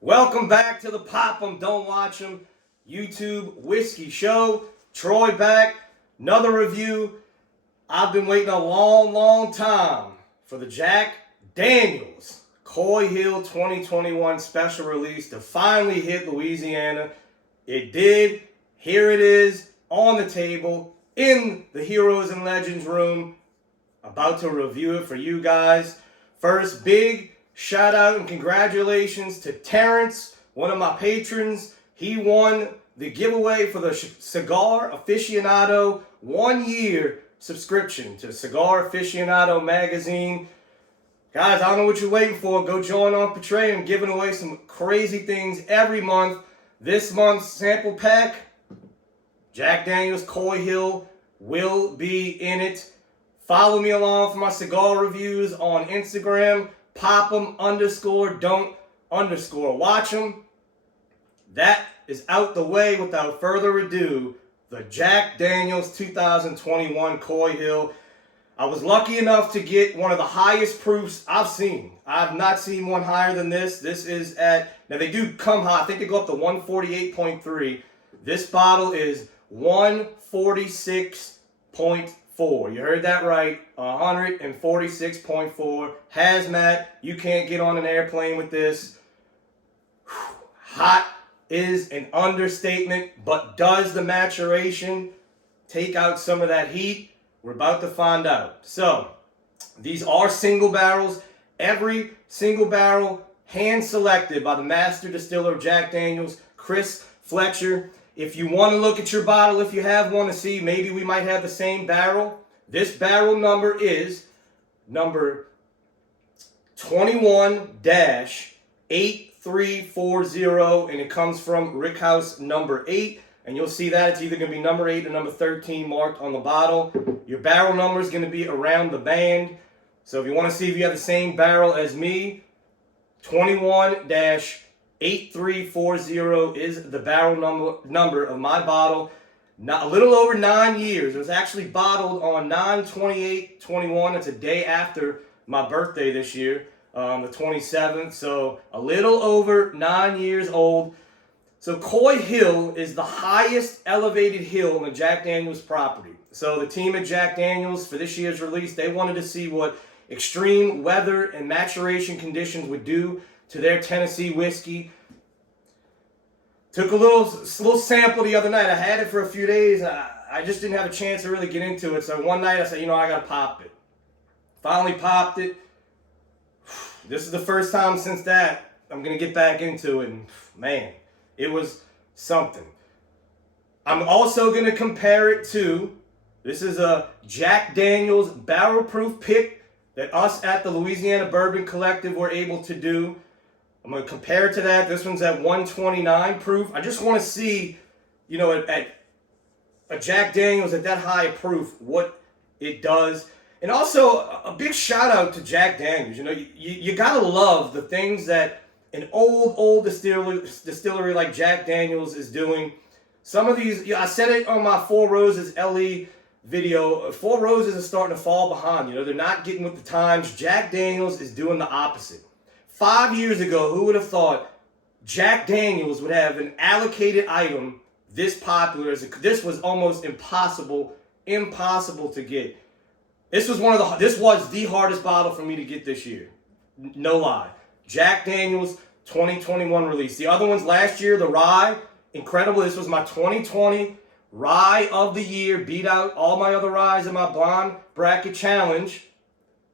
Welcome back to the Pop 'em, Don't Watch 'em YouTube Whiskey Show. Troy back, another review. I've been waiting a long time for the Jack Daniels Coy Hill 2021 special release to finally hit Louisiana. It did. Here it is on the table in the Heroes and Legends room. About to review it for you guys. First, big shout out and congratulations to Terrence, one of my patrons. He won the giveaway for the Cigar Aficionado 1-year subscription to Cigar Aficionado magazine. Guys, I don't know what you're waiting for. Go join on Palate. I'm giving away some crazy things every month. This month's sample pack, Jack Daniels Coy Hill, will be in it. Follow me along for my cigar reviews on Instagram. Pop 'em _don't _watch 'em. That is out the way. Without further ado, the Jack Daniels 2021 Coy Hill. I was lucky enough to get one of the highest proofs I've seen. I've not seen one higher than this. This is at, now they do come high. I think they go up to 148.3. This bottle is 146.4. You heard that right. 146.4. HAZMAT. You can't get on an airplane with this. Hot is an understatement, but does the maturation take out some of that heat? We're about to find out. So, these are single barrels. Every single barrel hand selected by the master distiller of Jack Daniels, Chris Fletcher. If you want to look at your bottle, if you have one, to see maybe we might have the same barrel, this barrel number is number 21-8340, and it comes from Rickhouse number 8. And you'll see that it's either going to be number 8 or number 13 marked on the bottle. Your barrel number is going to be around the band. So if you want to see if you have the same barrel as me, 21-8340 is the barrel number of my bottle. Not, a little over 9 years. It was actually bottled on 9/28/21. It's a day after my birthday this year, the 27th. So a little over 9 years old. So Coy Hill is the highest elevated hill on the Jack Daniels property. So the team at Jack Daniels for this year's release, they wanted to see what extreme weather and maturation conditions would do to their Tennessee whiskey. Took a little sample the other night. I had it for a few days. I just didn't have a chance to really get into it. So one night I said, I got to pop it. Finally popped it. This is the first time since that I'm going to get back into it. And man, it was something. I'm also going to compare it to, this is a Jack Daniels barrel proof pick that us at the Louisiana Bourbon Collective were able to do. I'm going to compare it to that. This one's at 129 proof. I just want to see, at a Jack Daniels at that high proof, what it does. And also, a big shout out to Jack Daniels. You got to love the things that an old distillery like Jack Daniels is doing. Some of these, I said it on my Four Roses LE video. Four Roses is starting to fall behind. They're not getting with the times. Jack Daniels is doing the opposite. 5 years ago, who would have thought Jack Daniels would have an allocated item this popular? This was almost impossible to get. This was the hardest bottle for me to get this year. No lie. Jack Daniels 2021 release. The other ones last year, the Rye, incredible. This was my 2020 Rye of the year. Beat out all my other Ryes in my Blonde Bracket Challenge,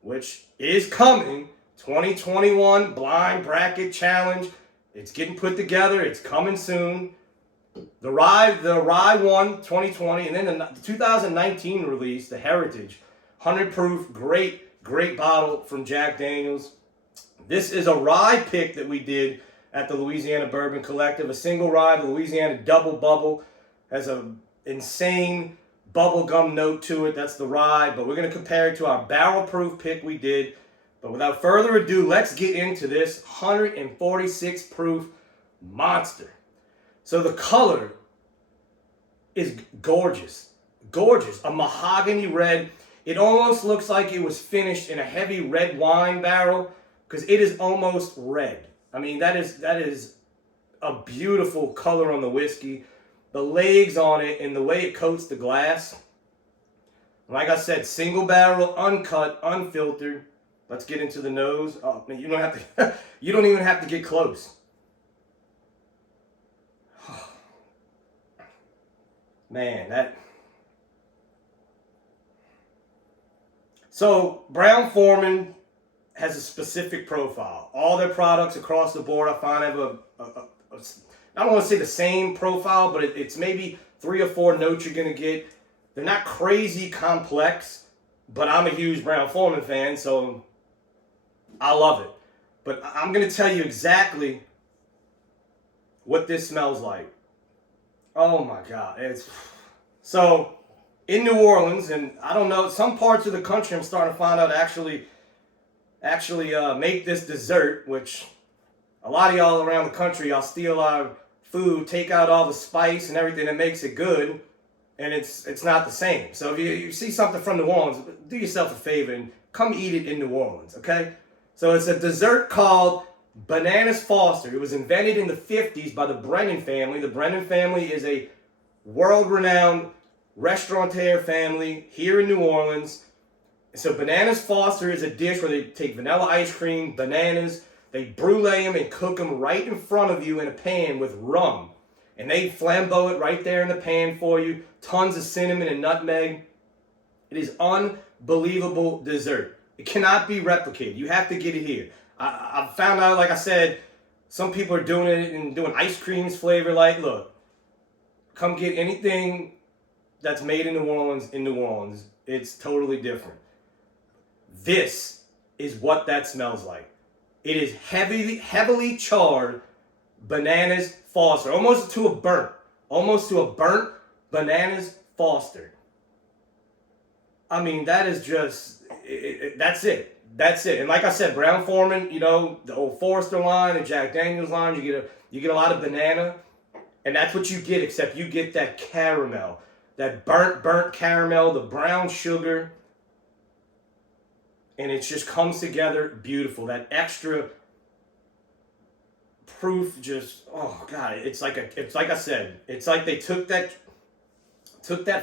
which is coming. 2021 Blind Bracket Challenge. It's getting put together. It's coming soon. The Rye won 2020, and then the 2019 release, the Heritage, 100 proof, great bottle from Jack Daniels. This is a rye pick that we did at the Louisiana Bourbon Collective. A single rye, the Louisiana Double Bubble. Has an insane bubblegum note to it. That's the rye. But we're going to compare it to our barrel proof pick we did. But without further ado, let's get into this 146 proof monster. So the color is gorgeous. Gorgeous. A mahogany red. It almost looks like it was finished in a heavy red wine barrel, because it is almost red. I mean, that is a beautiful color on the whiskey. The legs on it and the way it coats the glass. Like I said, single barrel, uncut, unfiltered. Let's get into the nose. Oh, man, you don't have to. You don't even have to get close. Man, that. So Brown-Forman has a specific profile. All their products across the board, I find, have I don't want to say the same profile, but it's maybe 3 or 4 notes you're going to get. They're not crazy complex, but I'm a huge Brown-Forman fan, so I love it. But I'm going to tell you exactly what this smells like. Oh my God. So in New Orleans, and I don't know, some parts of the country I'm starting to find out actually make this dessert, which a lot of y'all around the country, y'all steal our food, take out all the spice and everything that makes it good, and it's not the same. So if you see something from New Orleans, do yourself a favor and come eat it in New Orleans, okay? So it's a dessert called Bananas Foster. It was invented in the 50s by the Brennan family. The Brennan family is a world-renowned restaurateur family here in New Orleans. So Bananas Foster is a dish where they take vanilla ice cream, bananas, they brulee them and cook them right in front of you in a pan with rum. And they flambeau it right there in the pan for you. Tons of cinnamon and nutmeg. It is unbelievable dessert. It cannot be replicated. You have to get it here. I found out, like I said, some people are doing it and doing ice creams flavor. Like, look, come get anything that's made in New Orleans in New Orleans. It's totally different. This is what that smells like. It is heavily charred Bananas Foster, almost to a burnt Bananas Foster. I mean, that is just, that's it. That's it. And like I said, Brown-Forman, you know, the old Forester line, the Jack Daniels line, you get a lot of banana, and that's what you get, except you get that caramel, that burnt caramel, the brown sugar, and it just comes together beautiful. That extra proof, just, oh God, it's like I said, it's like they took that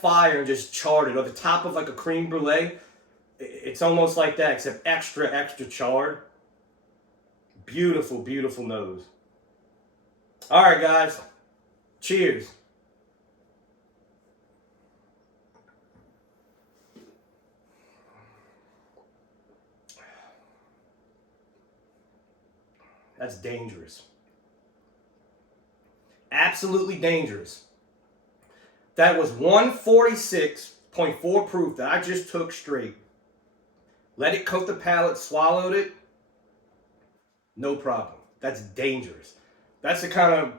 fire and just charred it, or the top of like a creme brulee. It's almost like that, except extra charred. Beautiful, beautiful nose. All right, guys. Cheers. That's dangerous. Absolutely dangerous. That was 146.4 proof that I just took straight. Let it coat the palate, swallowed it. No problem. That's dangerous. That's the kind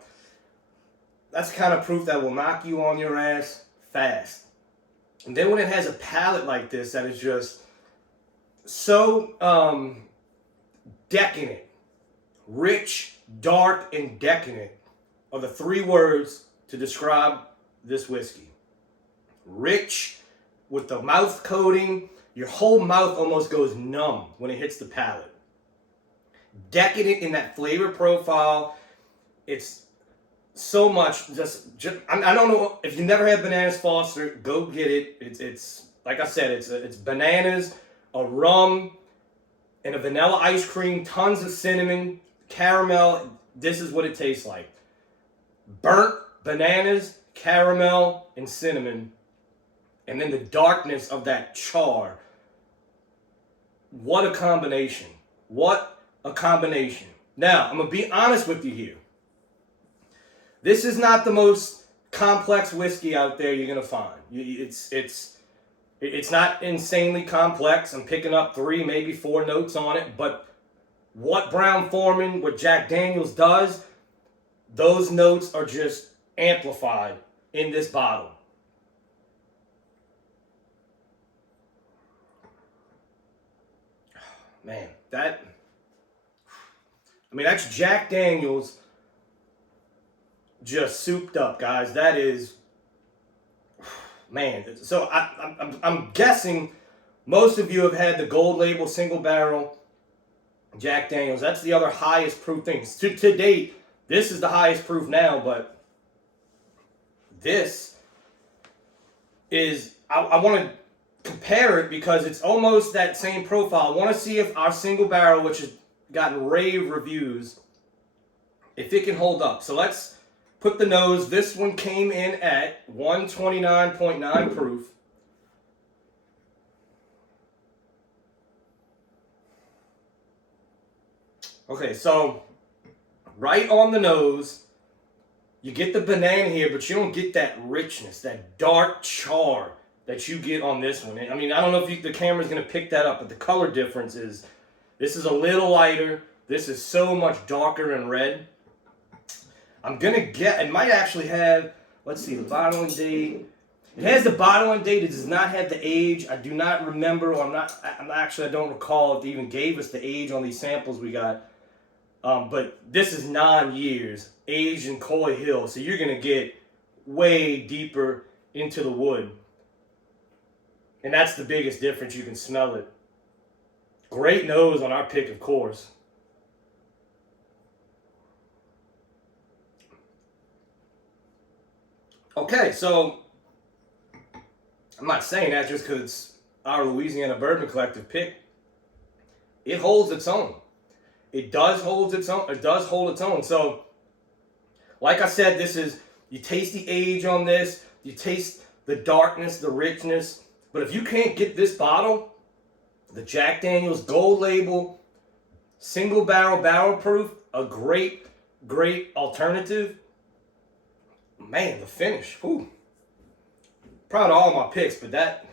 of proof that will knock you on your ass fast. And then when it has a palate like this that is just so decadent, rich, dark, and decadent are the 3 words to describe this whiskey. Rich, with the mouth coating, your whole mouth almost goes numb when it hits the palate. Decadent in that flavor profile. It's so much just I don't know if you never had Bananas Foster, go get it. It's like I said, it's bananas, a rum, and a vanilla ice cream, tons of cinnamon, caramel. This is what it tastes like. Burnt bananas, caramel, and cinnamon. And then the darkness of that char. What a combination. What a combination. Now, I'm going to be honest with you here. This is not the most complex whiskey out there you're going to find. It's not insanely complex. I'm picking up 3, maybe 4 notes on it. But what Brown-Forman, what Jack Daniels does, those notes are just amplified in this bottle. Man, that's Jack Daniels just souped up, guys. That is, man. So I'm guessing most of you have had the gold label single barrel Jack Daniels. That's the other highest proof thing. To date, this is the highest proof now, but this is, I want to compare it because it's almost that same profile. I want to see if our single barrel, which has gotten rave reviews, if it can hold up. So let's put the nose. This one came in at 129.9 proof. Okay, so right on the nose, you get the banana here, but you don't get that richness, that dark char that you get on this one. I mean, I don't know if the camera's going to pick that up, but the color difference is, this is a little lighter. This is so much darker and red. I'm going to get, it might actually have, let's see, the bottling date. It has the bottling date. It does not have the age. I do not remember, or I don't recall if they even gave us the age on these samples we got. But this is 9 years, aged in Coy Hill. So you're going to get way deeper into the wood. And that's the biggest difference. You can smell it. Great nose on our pick, of course. Okay, so I'm not saying that just because it's our Louisiana Bourbon Collective pick. It holds its own. It does hold its own. It does hold its own. So, like I said, this is, you taste the age on this. You taste the darkness, the richness. But if you can't get this bottle, the Jack Daniels Gold Label, single barrel proof, a great alternative. Man, the finish. Whew. Proud of all my picks, but that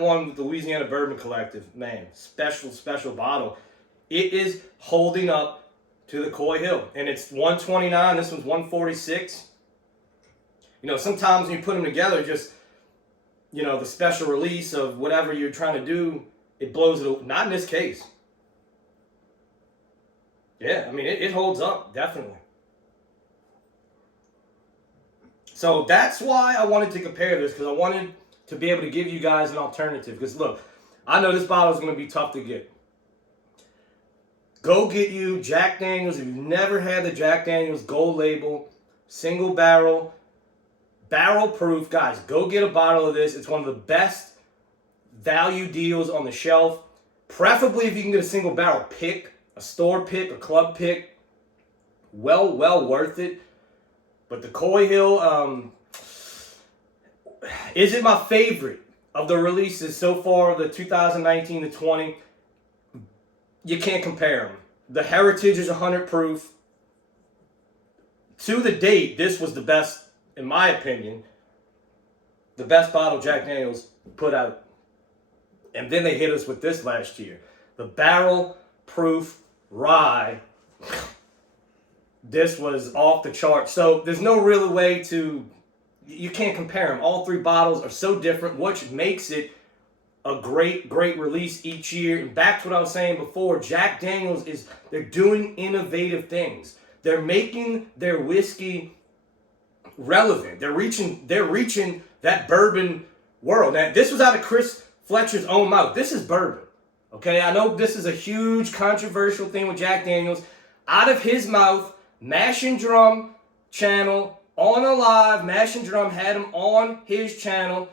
one with the Louisiana Bourbon Collective, man, special bottle. It is holding up to the Coy Hill. And it's 129. This one's 146. You know, sometimes when you put them together, just, you know, the special release of whatever you're trying to do, it blows it. Not in this case. Yeah, I mean, it holds up, definitely. So that's why I wanted to compare this, because I wanted to be able to give you guys an alternative. Because look, I know this bottle is going to be tough to get. Go get you Jack Daniels. If you've never had the Jack Daniels Gold Label, single barrel proof, guys, go get a bottle of this. It's one of the best value deals on the shelf. Preferably if you can get a single barrel pick, a store pick, a club pick. Well worth it. But the Coy Hill isn't my favorite of the releases so far, the 2019 to 20. You can't compare them. The Heritage is 100 proof. To the date, this was the best, in my opinion, the best bottle Jack Daniels put out. And then they hit us with this last year. The barrel proof rye. This was off the chart. So there's no real way to, you can't compare them. All three bottles are so different, which makes it a great release each year. And back to what I was saying before, Jack Daniels they're doing innovative things. They're making their whiskey relevant. They're reaching that bourbon world. Now, this was out of Chris Fletcher's own mouth. This is bourbon. Okay, I know this is a huge controversial thing with Jack Daniels. Out of his mouth, Mash and Drum channel, on a live, Mash and Drum had him on his channel.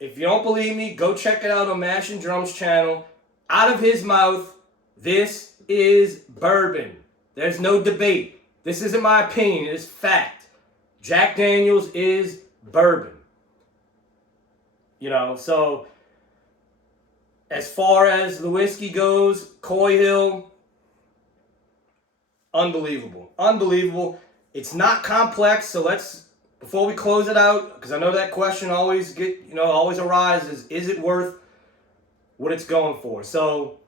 If you don't believe me, go check it out on Mash and Drum's channel. Out of his mouth, this is bourbon. There's no debate. This isn't my opinion, it is fact. Jack Daniels is bourbon. You know, so as far as the whiskey goes, Coy Hill, unbelievable. It's not complex, so before we close it out, because I know that question always arises, is it worth what it's going for? So,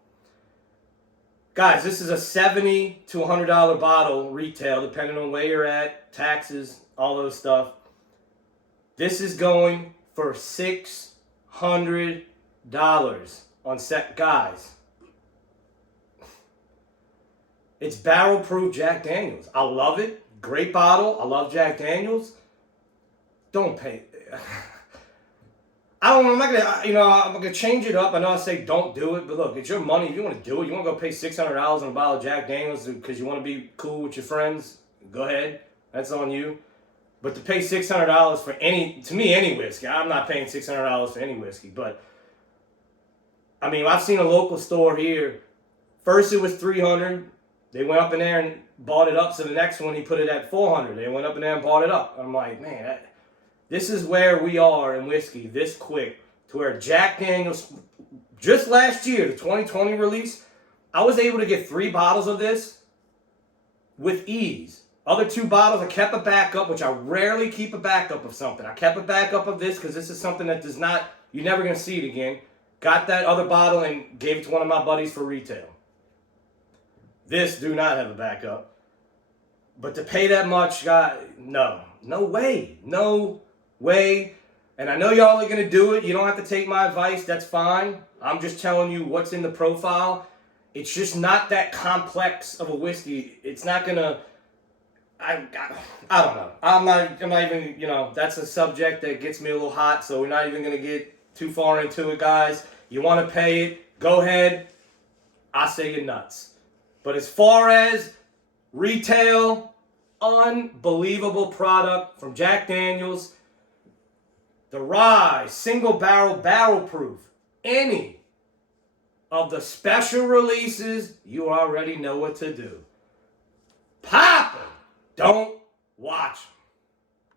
guys, this is a $70 to $100 bottle retail, depending on where you're at, taxes, all those stuff. This is going for $600 on set, guys. It's barrel proof Jack Daniels. I love it. Great bottle. I love Jack Daniels. Don't pay. I don't know. I'm not gonna, I'm gonna change it up. I know I say don't do it, but look, it's your money. If you want to do it, you want to go pay $600 on a bottle of Jack Daniels because you want to be cool with your friends. Go ahead. That's on you. But to pay $600 for any whiskey, I'm not paying $600 for any whiskey. But I mean, I've seen a local store here. First it was $300. They went up in there and bought it up. So the next one he put it at $400. They went up in there and bought it up. I'm like, man, this is where we are in whiskey this quick. To where Jack Daniels, just last year, the 2020 release, I was able to get 3 bottles of this with ease. Other 2 bottles, I kept a backup, which I rarely keep a backup of something. I kept a backup of this because this is something that does not, you're never going to see it again. Got that other bottle and gave it to one of my buddies for retail. This do not have a backup. But to pay that much, God, no way. No way. And I know y'all are going to do it. You don't have to take my advice. That's fine. I'm just telling you what's in the profile. It's just not that complex of a whiskey. It's not going to, I don't know. I'm not even, that's a subject that gets me a little hot. So we're not even going to get too far into it, guys. You want to pay it, go ahead. I say you're nuts. But as far as retail, unbelievable product from Jack Daniels. The rye, single barrel proof. Any of the special releases, you already know what to do. Pop 'em. Don't watch 'em.